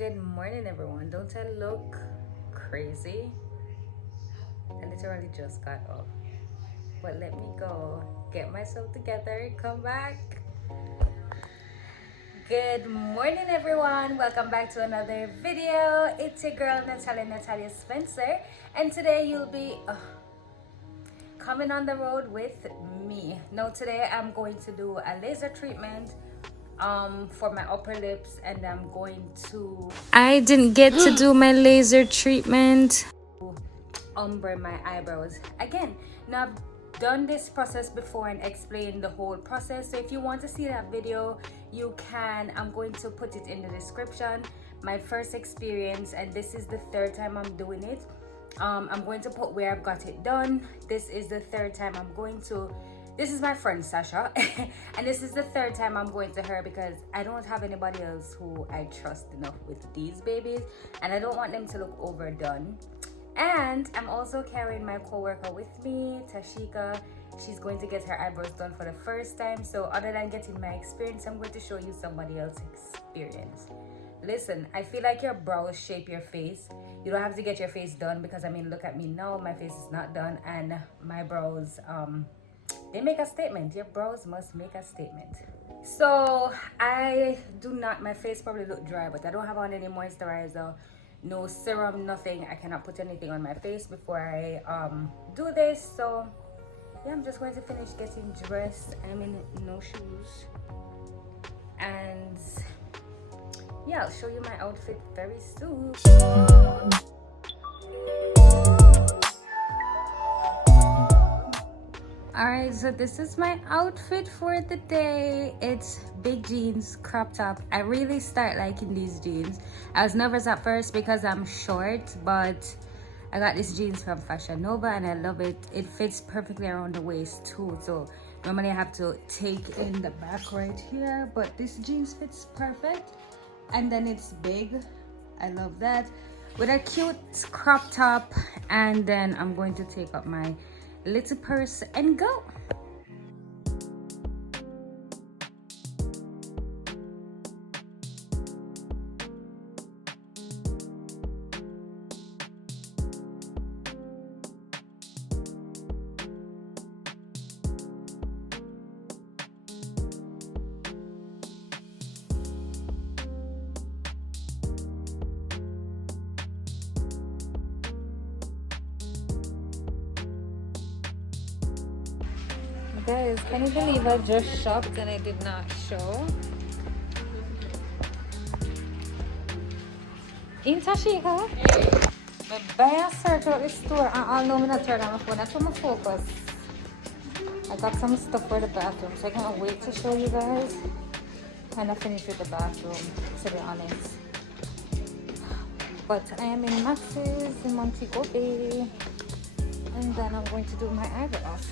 Good morning, everyone. Don't I look crazy? I literally just got up, but let me go get myself together, come back. Good morning, everyone. Welcome back to another video. It's your girl Natalya Spencer, and today you'll be coming on the road with me. Now today I'm going to do a laser treatment for my upper lips, and I didn't get to do my laser treatment. Ombre my eyebrows again. Now I've done this process before and explained the whole process, so if you want to see that video you can. I'm going to put it in the description. My first experience, and this is the third time I'm doing it. I'm going to put where I've got it done. This is the third time I'm going to. This is my friend Sasha and this is the third time I'm going to her because I don't have anybody else who I trust enough with these babies, and I don't want them to look overdone. And I'm also carrying my co-worker with me, Tashika. She's going to get her eyebrows done for the first time, so other than getting my experience, I'm going to show you somebody else's experience. Listen, I feel like your brows shape your face. You don't have to get your face done because, I mean, look at me now, my face is not done, and my brows they make a statement. Your brows must make a statement. So I do not, my face probably look dry, but I don't have on any moisturizer, no serum, nothing. I cannot put anything on my face before I do this. So yeah, I'm just going to finish getting dressed. I'm in no shoes, and yeah, I'll show you my outfit very soon. Alright, so this is my outfit for the day. It's big jeans, crop top. I really start liking these jeans. I was nervous at first because I'm short, but I got this jeans from Fashion Nova and I love it. It fits perfectly around the waist too. So normally I have to take in the back right here, but this jeans fits perfect. And then it's big. I love that. With a cute crop top, and then I'm going to take up my little purse and go. Guys, can you believe I just shopped and I did not show? In Tashika, I buy a circle at the store and I'll know me not turn on my phone. That's where my focus. I got some stuff for the bathroom, so I can't wait to show you guys. Kind of finished with the bathroom, to be honest. But I am in Max's in Montego Bay, and then I'm going to do my eyebrows.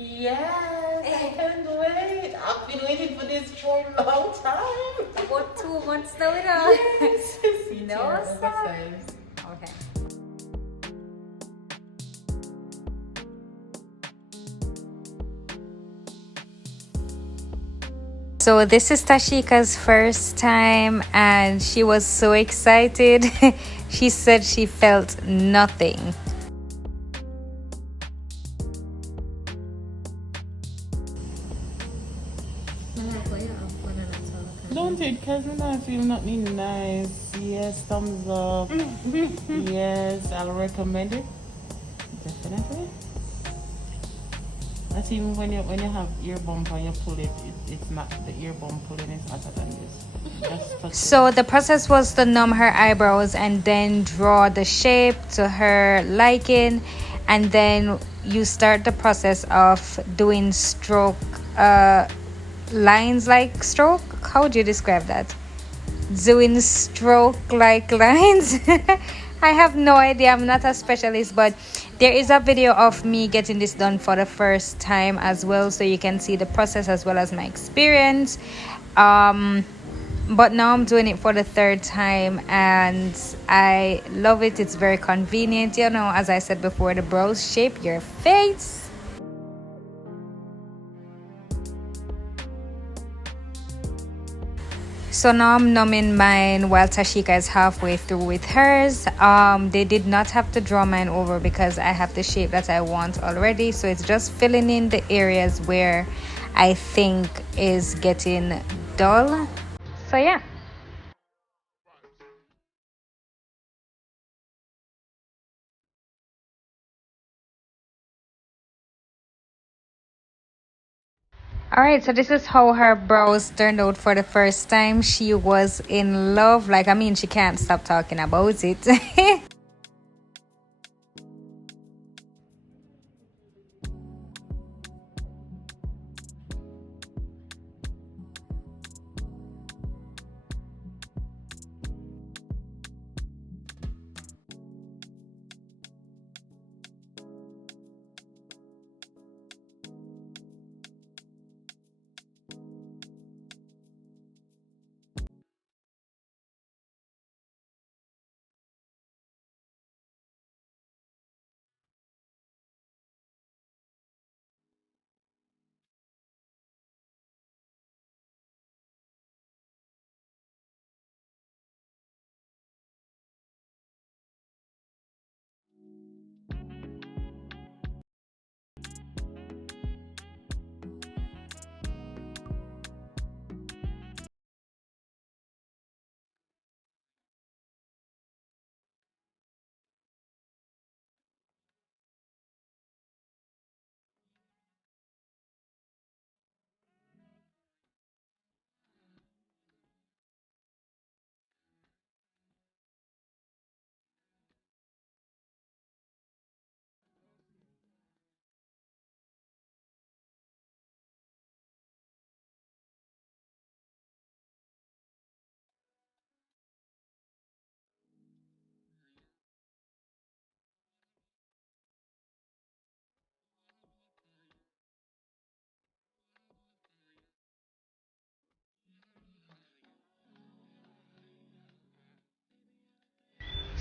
Yes, I can't wait. I've been waiting for this for a long time. About 2 months now, you know. Yes. No, sir. Okay. So this is Tashika's first time, and she was so excited. She said she felt nothing. Don't it, because I feel nothing nice. Yes, thumbs up. Yes, I'll recommend it. Definitely. Not even when you have ear bump and you pull it, it's not the ear bump pulling, it's hotter than this. So the process was to numb her eyebrows and then draw the shape to her liking, and then you start the process of doing stroke lines like stroke. How would you describe that? Doing stroke like lines. I have no idea, I'm not a specialist, but there is a video of me getting this done for the first time as well, so you can see the process as well as my experience. but now I'm doing it for the third time and I love it. It's very convenient, you know, as I said before, the brows shape your face. So now I'm numbing mine while Tashika is halfway through with hers. They did not have to draw mine over because I have the shape that I want already. So it's just filling in the areas where I think is getting dull. So yeah. Alright, so this is how her brows turned out for the first time. She was in love. Like, I mean, she can't stop talking about it.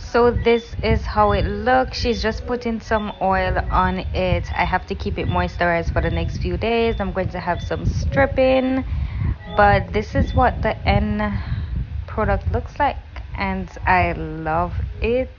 So this is how it looks. She's just putting some oil on it. I have to keep it moisturized for the next few days. I'm going to have some stripping, but this is what the end product looks like and I love it.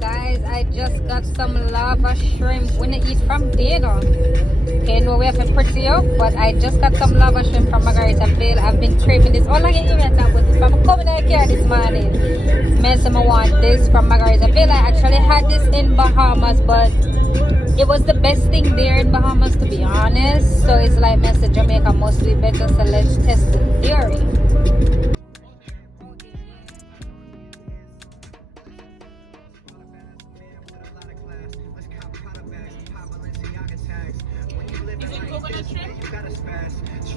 Guys, I just got some lava shrimp. We need eat from Decor. Okay, no, we have to pretty up, but I just got some lava shrimp from Margaritaville. I've been craving this all I get here but if I'm coming out here this morning, I want this from Margaritaville. I actually had this in Bahamas, but it was the best thing there in Bahamas, to be honest. So it's like Mr. Jamaica mostly better, so let's test the theory.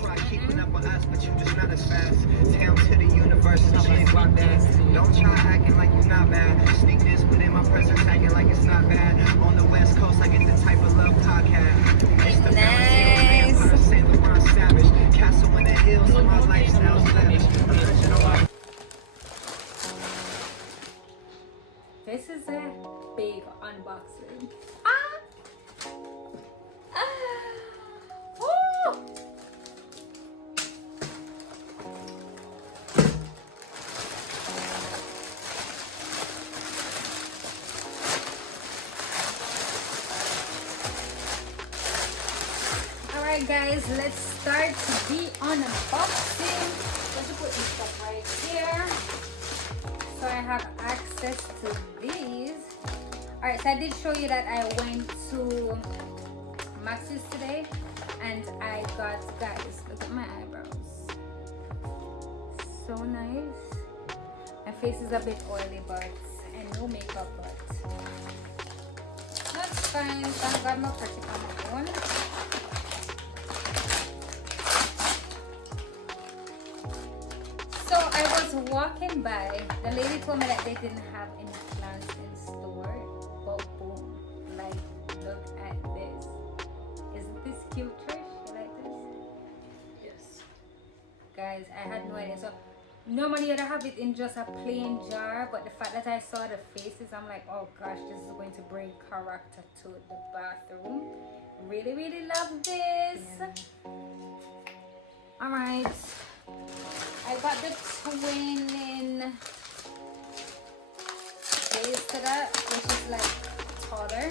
Try keeping up with us, but you just not as fast. Down to the universe, she ain't like that. Don't try acting like you're not bad. Sneak this, but in my presence, acting like it's not bad. On the West Coast, I get the type of love podcast. It's the vampire, Saint Laurent savage. Castle in the hills, so my lifestyle's lavish. This is a big unboxing. Ah! Oh! Alright guys, let's start the unboxing. Let's put this stuff right here. So I have access to these. Alright, so I did show you that I went to Max's today and I got, guys, look at my eyebrows. So nice. My face is a bit oily, but and no makeup, but that's fine. Thank God I'm pretty on my own. So I was was walking by, the lady told me that they didn't have any plants in store. But boom, like, look at this. Isn't this cute, Trish? You like this? Yes. Guys, I had no idea. So normally you'd have it in just a plain jar, but the fact that I saw the faces, I'm like, oh gosh, this is going to bring character to the bathroom. Really, really love this. All right, I got the twinning base to that, which is like taller.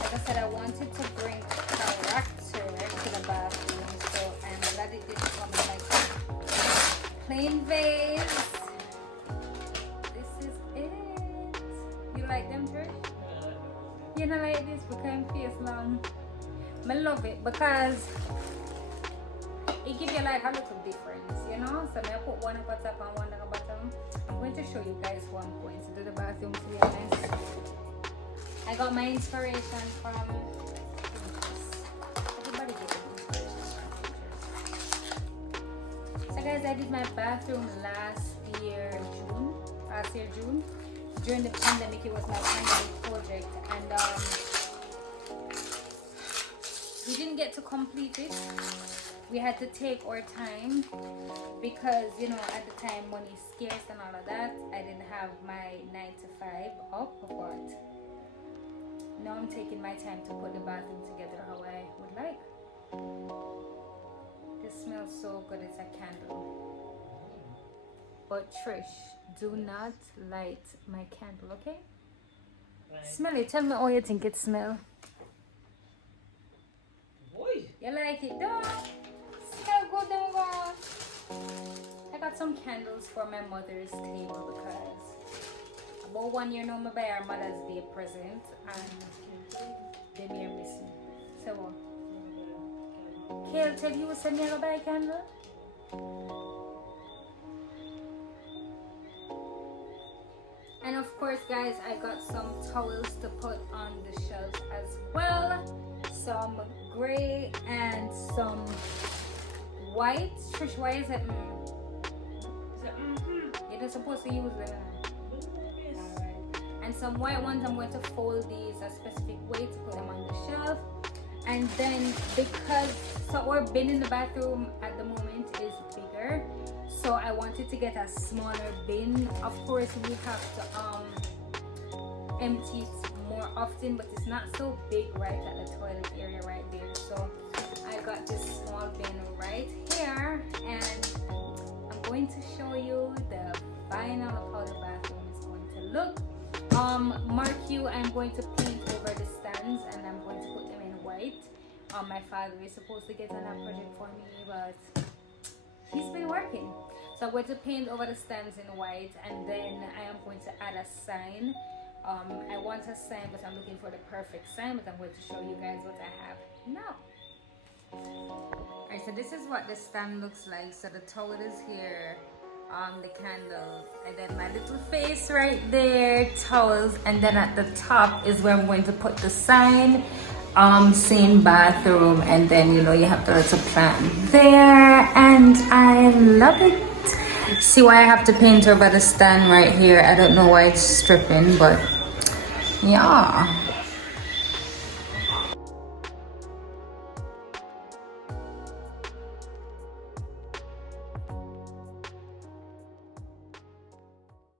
Like I said, I wanted to bring character to the bathroom, so I'm glad it didn't come in like plain vase. This is it. You like them, Trish? You know, like this became face long. I love it because it gives you like a little difference, you know. So I put one at the top and one at the bottom. I'm going to show you guys one point to do the bathroom, to be honest. I got my inspiration from Pinterest. Everybody gets inspiration from Pinterest. So guys, I did my bathroom last year June. During the pandemic, it was my pandemic project, and we didn't get to complete it. We had to take our time because, you know, at the time money is scarce and all of that. I didn't have my 9 to 5 up, but now I'm taking my time to put the bathroom together how I would like. This smells so good. It's a candle. But Trish, do not light my candle, okay? Right. Smell it. Tell me how you think it smells. Boy. You like it, don't? Smell good, don't go. I got some candles for my mother's table because about 1 year now I buy our Mother's Day present and they near missing. So what? Kale tell you send me a buy a candle? And of course, guys, I got some towels to put on the shelves as well. Some gray and some white. Trish, why is it? You're not supposed to use them. Alright. And some white ones, I'm going to fold these a specific way to put them on the shelf. And then because our bin in the bathroom at the moment is bigger, so I wanted to get a smaller bin. Of course, we have to empty it more often, but it's not so big right at the toilet area right there. So I got this small bin right here, and I'm going to show you the final of how the bathroom is going to look. Mark you, I'm going to paint over the stands and I'm going to put them in white. My father is supposed to get on that project for me, but he's been working. So I'm going to paint over the stands in white, and then I am going to add a sign. I want a sign, but I'm looking for the perfect sign, but I'm going to show you guys what I have now. Alright, so this is what the stand looks like. So the towel is here, the candles, and then my little face right there, towels, and then at the top is where I'm going to put the sign, same bathroom, and then, you know, you have the little plant there, and I love it. See why I have to paint over the stand right here? I don't know why it's stripping, but yeah.